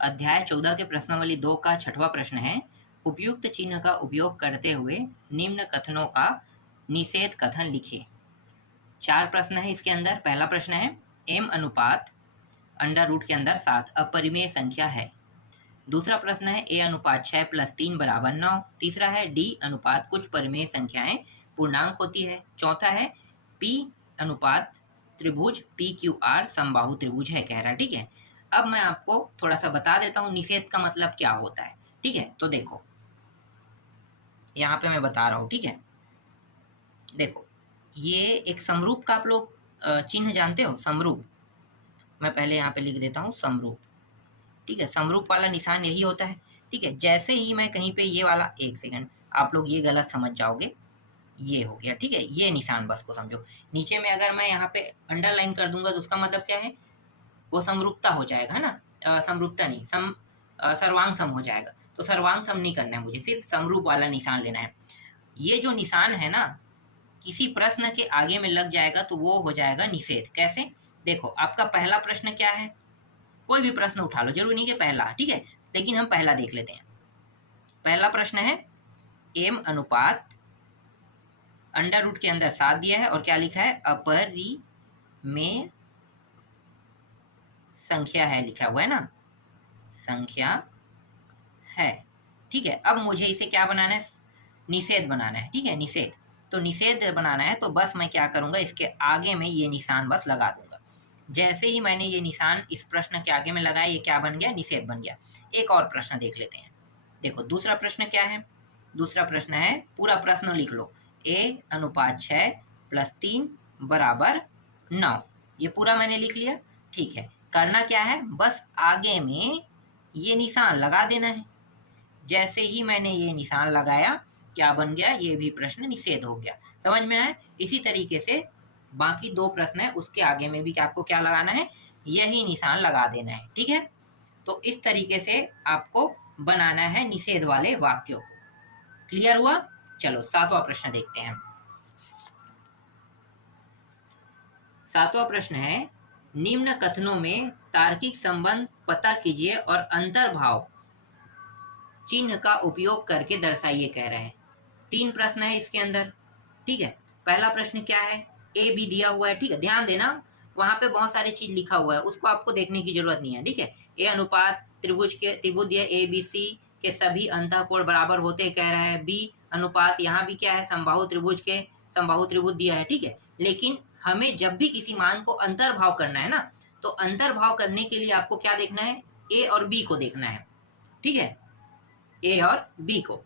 अध्याय 14 के प्रश्नावली 2 का 6वां प्रश्न है, उपयुक्त चिन्ह का उपयोग करते हुए निम्न कथनों का निषेध कथन लिखिए। 4 प्रश्न है इसके अंदर। पहला प्रश्न है, m अनुपात अंडर रूट के अंदर 7 अपरिमेय संख्या है। दूसरा प्रश्न है, a अनुपात 6 + 3 = 9। तीसरा है, d अनुपात कुछ परिमेय संख्याएं पूर्णांक होती है। चौथा है, p अनुपात त्रिभुज PQR समबाहु त्रिभुज है कह रहा है। ठीक है, अब मैं आपको थोड़ा सा बता देता हूँ निषेध का मतलब क्या होता है। ठीक है, तो देखो यहाँ पे मैं बता रहा हूँ। ठीक है, देखो ये एक समरूप का आप लोग चिन्ह जानते हो, समरूप। मैं पहले यहाँ पे लिख देता हूँ समरूप। ठीक है, समरूप वाला निशान यही होता है। ठीक है, जैसे ही मैं कहीं पे ये वाला, एक सेकंड, आप लोग ये गलत समझ जाओगे, ये हो गया। ठीक है, ये निशान बस को समझो। नीचे में अगर मैं यहाँ पे अंडरलाइन कर दूंगा तो उसका मतलब क्या है, वो समरूपता हो जाएगा, है ना। समरूपता नहीं, सर्वांग सम हो जाएगा। तो सर्वांग सम नहीं करना है मुझे, सिर्फ समरूप वाला निशान लेना है। ये जो निशान है ना, किसी प्रश्न के आगे में लग जाएगा तो वो हो जाएगा निषेध। कैसे, देखो आपका पहला प्रश्न क्या है, कोई भी प्रश्न उठा लो, जरूरी नहीं कि पहला। ठीक है, लेकिन हम पहला देख लेते हैं। पहला प्रश्न है, m अनुपात अंडर रूट के अंदर 7 दिया है और क्या लिखा है, अपरिमेय संख्या है लिखा हुआ है ना, संख्या है। ठीक है, अब मुझे इसे क्या बनाना है, निषेध बनाना है। ठीक है, निषेध, तो निषेध बनाना है तो बस मैं क्या करूंगा, इसके आगे में ये निशान बस लगा दूंगा। जैसे ही मैंने ये निशान इस प्रश्न के आगे में लगाया, ये क्या बन गया, निषेध बन गया। एक और प्रश्न देख लेते हैं। देखो दूसरा प्रश्न क्या है, दूसरा प्रश्न है, पूरा प्रश्न लिख लो, a अनुपात 6 + 3 = 9। ये पूरा मैंने लिख लिया। ठीक है, करना क्या है, बस आगे में ये निशान लगा देना है। जैसे ही मैंने ये निशान लगाया, क्या बन गया, ये भी प्रश्न निषेध हो गया। समझ में आया। इसी तरीके से बाकी 2 प्रश्न है, उसके आगे में भी आपको क्या लगाना है, यही निशान लगा देना है। ठीक है, तो इस तरीके से आपको बनाना है निषेध वाले वाक्यों को। क्लियर हुआ। चलो 7वां प्रश्न देखते हैं। 7वां प्रश्न है, निम्न कथनों में तार्किक संबंध पता कीजिए और अंतर्भाव चिन्ह का उपयोग करके दर्शाइए कह रहे हैं। 3 प्रश्न है इसके अंदर। ठीक है, पहला प्रश्न क्या है, ए बी दिया हुआ है। ठीक है, ध्यान देना, वहां पे बहुत सारी चीज लिखा हुआ है, उसको आपको देखने की जरूरत नहीं है। ठीक है, ए अनुपात त्रिभुज दिया ABC के सभी अंतःकोण बराबर होते कह रहा है। बी अनुपात, यहाँ भी क्या है, समबाहु त्रिभुज के समबाहु त्रिभुज दिया है। ठीक है, लेकिन हमें जब भी किसी मान को अंतर्भाव करना है ना, तो अंतर्भाव करने के लिए आपको क्या देखना है, ए और बी को देखना है। ठीक है, ए और बी को।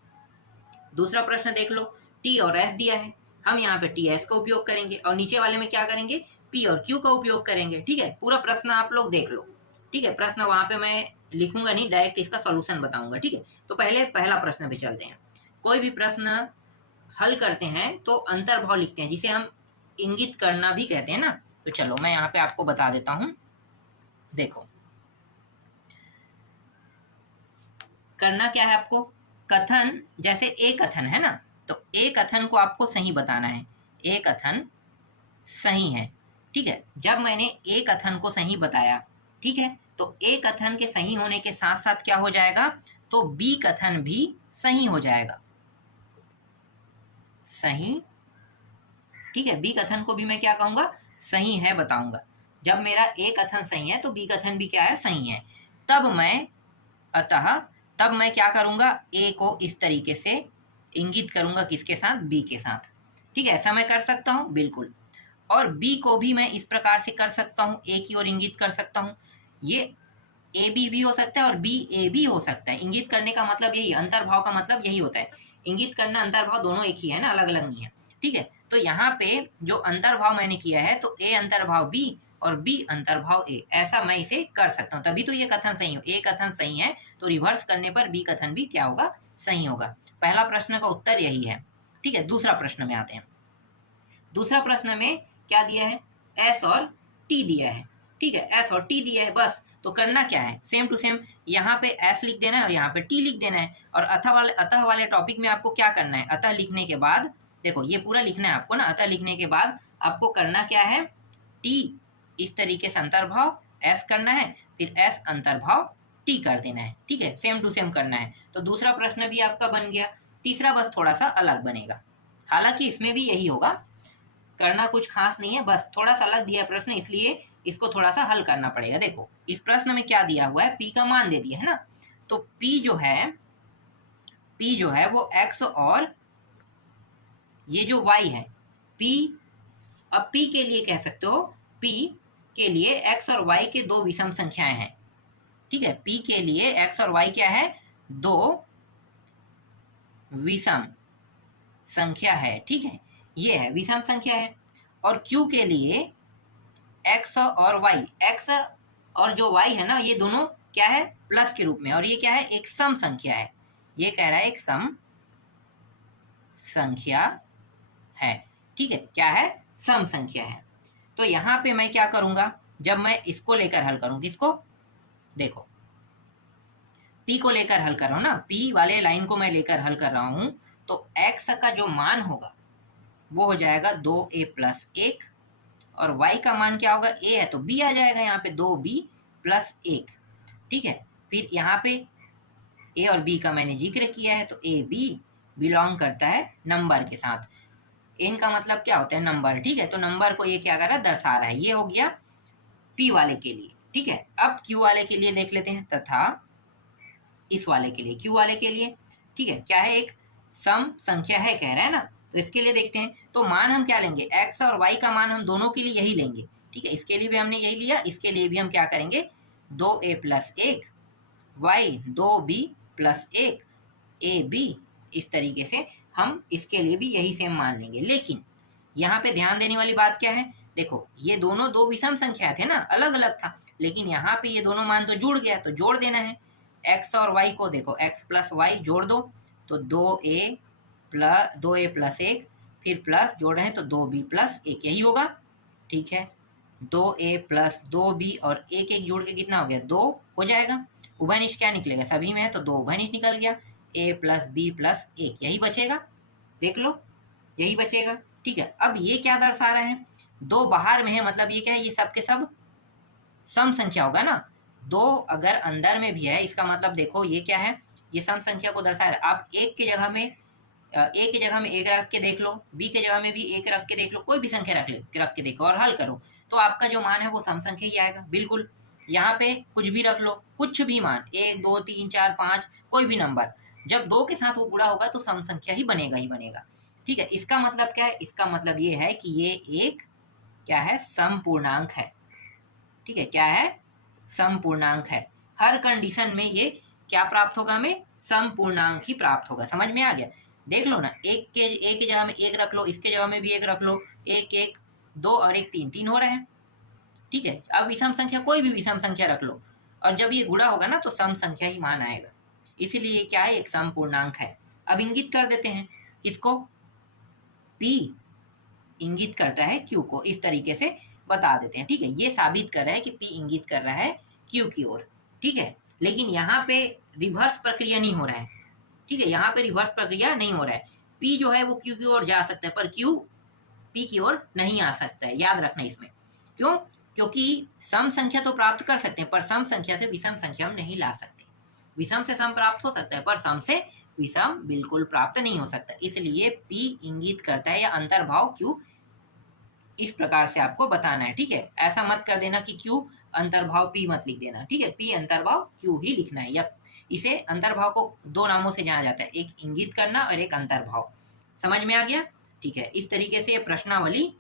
दूसरा प्रश्न देख लो, टी और एस दिया है, हम यहाँ पे टी एस का उपयोग करेंगे और नीचे वाले में क्या करेंगे, पी और क्यू का उपयोग करेंगे। ठीक है, पूरा प्रश्न आप लोग देख लो। ठीक है, प्रश्न वहां पे मैं लिखूंगा नहीं, डायरेक्ट इसका सॉल्यूशन बताऊंगा। ठीक है, तो पहले पहला प्रश्न पे चलते हैं। कोई भी प्रश्न हल करते हैं तो अंतर्भाव लिखते हैं, जिसे हम इंगित करना भी कहते हैं ना। तो चलो मैं यहाँ पे आपको बता देता हूं। देखो करना क्या है आपको, कथन, जैसे ए कथन है ना, तो ए कथन को आपको सही बताना है। ए कथन सही है। ठीक है, जब मैंने ए कथन को सही बताया, ठीक है, तो ए कथन के सही होने के साथ साथ क्या हो जाएगा, तो बी कथन भी सही हो जाएगा। सही, ठीक है, बी कथन को भी मैं क्या कहूंगा, सही है बताऊंगा। जब मेरा ए कथन सही है तो बी कथन भी क्या है, सही है। तब मैं क्या करूंगा, ए को इस तरीके से इंगित करूंगा, किसके साथ, बी के साथ। ठीक है, ऐसा मैं कर सकता हूं, बिल्कुल। और बी को भी मैं इस प्रकार से कर सकता हूं, ए की ओर इंगित कर सकता हूं। ये ए बी भी हो सकता है और बी ए भी हो सकता है। इंगित करने का मतलब यही, अंतर्भाव का मतलब यही होता है। इंगित करना, अंतर्भाव दोनों एक ही है ना, अलग अलग नहीं है। ठीक है, तो यहाँ पे जो अंतर्भाव मैंने किया है, तो ए अंतर्भाव बी और बी अंतर्भाव ए, ऐसा मैं इसे कर सकता हूँ। तभी तो ये कथन सही हो, ए कथन सही है तो रिवर्स करने पर बी कथन भी क्या होगा, सही होगा। पहला प्रश्न का उत्तर यही है। ठीक है, दूसरा प्रश्न में आते हैं। दूसरा प्रश्न में क्या दिया है, एस और टी दिया है। ठीक है, एस और टी दिया है बस। तो करना क्या है, सेम टू सेम, यहाँ पे एस लिख देना है और यहाँ पे टी लिख देना है। और अतः वाले टॉपिक में आपको क्या करना है, अतः लिखने के बाद, देखो ये पूरा लिखना है आपको ना, अतः लिखने के बाद आपको करना क्या है, टी इस तरीके से अंतर्भाव, एस करना है, फिर एस अंतर्भाव टी कर देना है, ठीक है, सेम टू सेम करना है। तो दूसरा प्रश्न भी आपका बन गया। तीसरा बस थोड़ा सा अलग बनेगा, हालांकि इसमें भी यही होगा, करना कुछ खास नहीं है, बस थोड़ा सा अलग दिया प्रश्न, इसलिए इसको थोड़ा सा हल करना पड़ेगा। देखो इस प्रश्न में क्या दिया हुआ है, पी का मान दे दिया है ना, तो पी जो है वो एक्स और ये जो वाई है पी, अब पी के लिए कह सकते हो, पी के लिए एक्स और वाई के दो विषम संख्याएं हैं, ठीक है, पी के लिए एक्स और वाई क्या है, दो विषम संख्या है, ठीक है, ये है विषम संख्या है। और क्यू के लिए एक्स और वाई, एक्स और जो वाई है ना, ये दोनों क्या है, प्लस के रूप में, और ये क्या है, एक सम संख्या है, ये कह रहा है एक सम संख्या है, ठीक है, क्या है, सम संख्या है। तो यहां पे मैं क्या करूंगा, जब मैं इसको लेकर हल करूं, किसको, देखो p को लेकर हल कर रहा हूं ना, p वाले लाइन को मैं लेकर हल कर रहा हूं, तो x का जो मान होगा वो हो जाएगा 2a प्लस 1, और y का मान क्या होगा, a है तो b आ जाएगा यहाँ पे 2b प्लस 1, ठीक है। फिर यहाँ पे a और b का मैंने जिक्र किया है, तो a b बिलोंग करता है नंबर के साथ, n का मतलब क्या होता है, नंबर, ठीक है, तो नंबर को ये क्या कर रहा है, दर्शा रहा है। ये हो गया p वाले के लिए, ठीक है। अब q वाले के लिए देख लेते हैं, तथा इस वाले के लिए, q वाले के लिए, ठीक है, क्या है, एक सम संख्या है कह रहा है ना, तो इसके लिए देखते हैं, तो मान हम क्या लेंगे, x और y का मान हम दोनों के लिए यही लेंगे, ठीक है, इसके लिए भी हमने यही लिया, इसके लिए भी हम क्या करेंगे, 2a plus 1 y 2b plus 1 ab, इस तरीके से हम इसके लिए भी यही सेम मान लेंगे। लेकिन यहाँ पे ध्यान देने वाली बात क्या है, देखो ये दोनों दो विषम संख्या थे ना, अलग अलग था, लेकिन यहाँ पे ये दोनों मान तो जुड़ गया, तो जोड़ देना है, x और y को देखो, x प्लस वाई जोड़ दो तो 2a प्लस 1, फिर प्लस जोड़ रहे हैं तो 2b प्लस 1, यही होगा, ठीक है, 2a प्लस 2b और 1 1 जोड़ के कितना हो गया, 2 हो जाएगा, उभयनिष्ठ क्या निकलेगा, सभी में है तो 2 उभयनिष्ठ निकल गया, a प्लस b प्लस 1, यही बचेगा, देख लो यही बचेगा, ठीक है। अब ये क्या दर्शा रहे हैं, दो बाहर में है, मतलब ये क्या है, ये सब के सब सम संख्या होगा ना, दो अगर अंदर में भी है, इसका मतलब देखो ये क्या है, ये सम संख्या को दर्शा रहा है। आप एक की जगह में ए की जगह में एक रख के देख लो, बी की जगह में भी एक रख के देख लो, कोई भी संख्या रख के देखो और हल करो, तो आपका जो मान है वो सम संख्या ही आएगा, बिल्कुल। यहाँ पे कुछ भी रख लो, कुछ भी मान, 1 2 3 4 5, कोई भी नंबर, जब दो के साथ वो गुणा होगा तो सम संख्या ही बनेगा ही बनेगा, ठीक है। इसका मतलब क्या है, इसका मतलब ये है कि ये एक क्या है, सम पूर्णांक है, ठीक है, क्या है, सम पूर्णांक है, हर कंडीशन में ये क्या प्राप्त होगा, हमें सम पूर्णांक ही प्राप्त होगा, समझ में आ गया। देख लो ना, एक की जगह में एक रख लो, इसके जगह में भी एक रख लो, एक एक 2 और 1 3 3 हो रहे हैं, ठीक है। अब विषम संख्या कोई भी विषम संख्या रख लो, और जब ये गुणा होगा ना तो सम संख्या ही मान आएगा, इसीलिए क्या है, एक सम पूर्णांक है। अब इंगित कर देते हैं इसको, p इंगित करता है q को, इस तरीके से बता देते हैं, ठीक है। ये साबित कर रहा है कि p इंगित कर रहा है q की ओर, ठीक है। लेकिन यहाँ पे रिवर्स प्रक्रिया नहीं हो रहा है, ठीक है, यहाँ पे रिवर्स प्रक्रिया नहीं हो रहा है, p जो है वो q की ओर जा सकता है, पर q p की ओर नहीं आ सकता है, याद रखना इसमें, क्यों, क्योंकि सम संख्या तो प्राप्त कर सकते हैं, पर सम संख्या से विषम संख्या हम नहीं ला सकते, विषम से सम प्राप्त हो सकता है पर सम से विषम बिल्कुल प्राप्त नहीं हो सकता, इसलिए p इंगित करता है या अंतर्भाव q, इस प्रकार से आपको बताना है, ठीक है। ऐसा मत कर देना कि q अंतर्भाव p मत लिख देना, ठीक है, p अंतर्भाव q ही लिखना है, या इसे अंतर्भाव को दो नामों से जाना जाता है, एक इंगित करना और एक अंतर्भाव, समझ में आ गया, ठीक है। इस तरीके से प्रश्नावली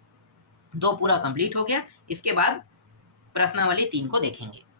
2 पूरा कंप्लीट हो गया, इसके बाद प्रश्नावली 3 को देखेंगे।